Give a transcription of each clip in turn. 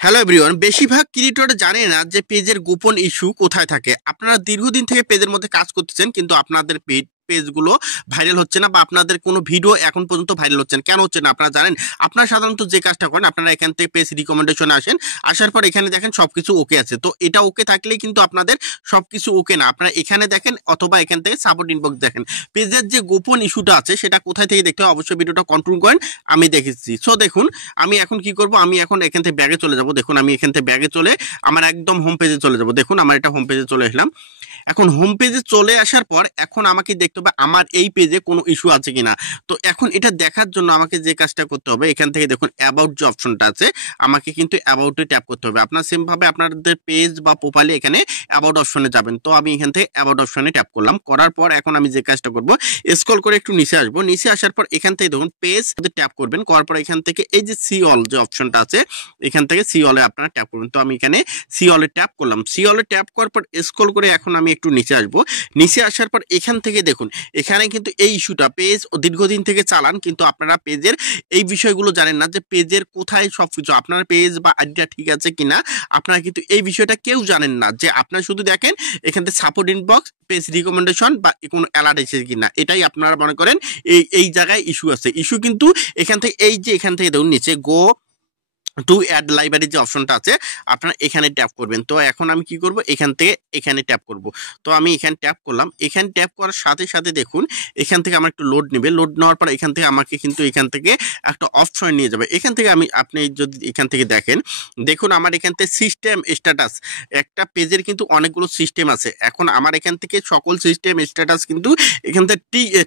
Hello everyone, বেশিরভাগ creator জানে না যে পেজের গোপন ইস্যু কোথায় থাকে। আপনারা দীর্ঘদিন থেকে পেজের মধ্যে কাজ করতেছেন, কিন্তু আপনাদের পেজগুলো ভাইরাল হচ্ছে না, বা আপনাদের কোনো ভিডিও এখন পর্যন্ত ভাইরাল হচ্ছে না। কেন হচ্ছে না আপনারা জানেন? আপনারা সাধারণত যে কাজটা করেন, আপনারা এখান থেকে পেজ রিকমেন্ডেশনে আসেন, আসার পর এখানে দেখেন সবকিছু ওকে আছে। তো এটা ওকে থাকলেই কিন্তু আপনাদের সবকিছু ওকে না। আপনারা এখানে দেখেন অথবা এখান থেকে সাপোর্ট ইনবক্স দেখেন। পেজের যে গোপন ইস্যুটা আছে সেটা কোথায় থেকে দেখতে হয়, অবশ্যই ভিডিওটা কন্ট্রোল করেন, আমি দেখেছি। সো দেখুন, আমি এখন কি করব, আমি এখন এখান থেকে ব্যাগে চলে যাব। দেখুন, আমি এখান থেকে ব্যাগে চলে আমার একদম হোম পেজে চলে যাব। দেখুন, আমার এটা হোম পেজে চলে আসলাম। এখন হোম পেজে চলে আসার পর এখন আমাকে দেখতে হবে আমার এই পেজে কোনো ইস্যু আছে কিনা। তো এখন এটা দেখার জন্য আমাকে যে কাজটা করতে হবে, এখান থেকে দেখুন অ্যাবাউট যে অপশনটা আছে, আমাকে কিন্তু অ্যাবাউটে ট্যাপ করতে হবে। আপনার সেম ভাবে আপনাদের পেজ বা প্রোফাইলে এখানে অ্যাবাউট অপশনে যাবেন। তো আমি এখান থেকে অ্যাবাউট অপশনে ট্যাপ করলাম। করার পর এখন আমি যে কাজটা করব, স্ক্রল করে একটু নিচে আসবো। নিচে আসার পর এখান থেকে দেখুন পেজ ট্যাপ করবেন। করার পর এখান থেকে এই যে সি অল যে অপশনটা আছে, এখান থেকে সি অলে আপনারা ট্যাপ করবেন। তো আমি এখানে সি অলে ট্যাপ করলাম। সি অলে ট্যাপ করার পর স্ক্রল করে এখন আমি একটু নিচে আসবো। নিচে আসার পর এখান থেকে দেখুন, এখানে কিন্তু এই ইস্যুটা পেজ দীর্ঘদিন থেকে চালান, কিন্তু আপনারা পেজের এই বিষয়গুলো জানেন না যে পেজের কোথায় সবকিছু, আপনার পেজ বা আইডিটা ঠিক আছে কিনা। আপনারা কিন্তু এই বিষয়টা কেউ জানেন না, যে আপনারা শুধু দেখেন এখান থেকে সাপোর্ট ইনবক্স, পেজ রিকমেন্ডেশন বা কোনো অ্যালার্ট এসেছে কিনা, এটাই আপনারা মনে করেন এই জায়গায় ইস্যু আছে। ইস্যু কিন্তু এখান থেকে এই যে এখান থেকে দেখুন নিচে গো টু অ্যাড লাইব্রেরি যে অপশনটা আছে, আপনারা এখানে ট্যাপ করবেন। তো এখন আমি কি করব, এখান থেকে এখানে ট্যাপ করব। তো আমি এখানে ট্যাপ করলাম। এখানে ট্যাপ করার সাথে সাথে দেখুন এখান থেকে আমার একটু লোড নেবে। লোড নেওয়ার পর এখান থেকে আমাকে কিন্তু এখান থেকে একটা অপশন নিয়ে যাবে। এখান থেকে আপনি যদি এখান থেকে দেখেন, দেখুন আমার এখান থেকে সিস্টেম স্ট্যাটাস, একটা পেজের কিন্তু অনেকগুলো সিস্টেম আছে। এখন আমার এখান থেকে সকল সিস্টেম স্ট্যাটাস কিন্তু এখান থেকে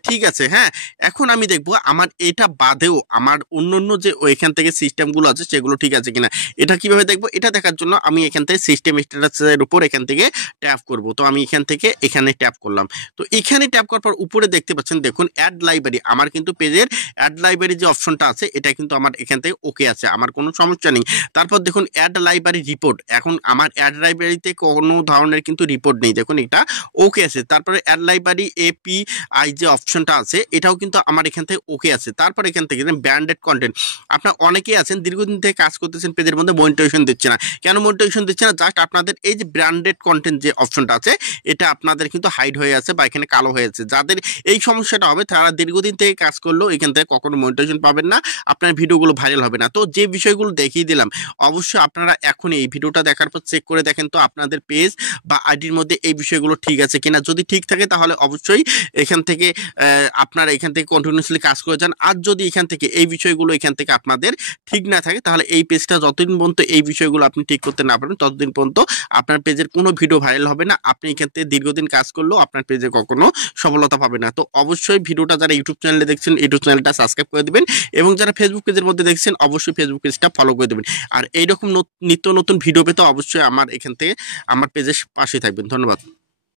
ঠিক আছে। হ্যাঁ, এখন আমি দেখব আমার এটা বাদেও আমার অন্য যে এখান থেকে সিস্টেমগুলো আছে সেগুলো ঠিক আছে কিনা। এটা কিভাবে দেখবো? এটা দেখার জন্য আমি এখান থেকে সিস্টেম স্ট্যাটাসের উপর এখান থেকে ট্যাপ করব। তো আমি এখান থেকে এখানে ট্যাপ করলাম। তো এখানে ট্যাপ করার পর উপরে দেখতে পাচ্ছেন, দেখুন অ্যাড লাইব্রেরি, আমার কিন্তু পেজের অ্যাড লাইব্রেরি যে অপশনটা আছে এটা কিন্তু আমার এখান থেকে ওকে আছে, আমার কোনো সমস্যা নেই। তারপর দেখুন অ্যাড লাইব্রেরি রিপোর্ট, এখন আমার অ্যাড লাইব্রেরিতে কোনো ধরনের কিন্তু রিপোর্ট নেই, দেখুন এটা ওকে আছে। তারপরে অ্যাড লাইব্রেরি এপিআই যে অপশনটা আছে এটাও কিন্তু আমার এখান থেকে ওকে আছে। তারপর এখান থেকে ব্র্যান্ডেড কন্টেন্ট, আপনার অনেকেই আছেন দীর্ঘদিন থেকে কাজ করতেছেন, পেজের মধ্যে মনিটাইজেশন দিচ্ছে না। কেন মনিটাইজেশন দিচ্ছে না? জাস্ট আপনাদের এই যে ব্র্যান্ডেড কন্টেন্ট যে অপশনটা আছে এটা আপনাদের কিন্তু হাইড হয়ে আছে বা এখানে কালো হয়ে আছে। যাদের এই সমস্যাটা হবে তারা দীর্ঘদিন থেকে কাজ করলেও এখান থেকে কখনো মনিটাইজেশন পাবেন না, আপনার ভিডিওগুলো ভাইরাল হবে না। তো যে বিষয়গুলো দেখিয়ে দিলাম, অবশ্যই আপনারা এখন এই ভিডিওটা দেখার পর চেক করে দেখেন তো আপনাদের পেজ বা আইডির মধ্যে এই বিষয়গুলো ঠিক আছে কিনা। যদি ঠিক থাকে তাহলে অবশ্যই এখান থেকে আপনারা এখান থেকে কন্টিনিউয়াসলি কাজ করে যান। আর যদি এখান থেকে এই বিষয়গুলো এখান থেকে আপনাদের ঠিক না থাকে, তাহলে এই পেজটা যতদিন পর্যন্ত এই বিষয়গুলো আপনি ঠিক করতে না পারেন ততদিন পর্যন্ত আপনার পেজের কোনো ভিডিও ভাইরাল হবে না। আপনি এখান থেকে দীর্ঘদিন কাজ করলেও আপনার পেজে কখনো সফলতা পাবে না। তো অবশ্যই ভিডিওটা যারা ইউটিউব চ্যানেলে দেখছেন ইউটিউব চ্যানেলটা সাবস্ক্রাইব করে দেবেন, এবং যারা ফেসবুক পেজের মধ্যে দেখছেন অবশ্যই ফেসবুক পেজটা ফলো করে দেবেন। আর এইরকম নিত্য নতুন ভিডিও পেতে অবশ্যই আমার এখান থেকে আমার পেজের পাশে থাকবেন। ধন্যবাদ।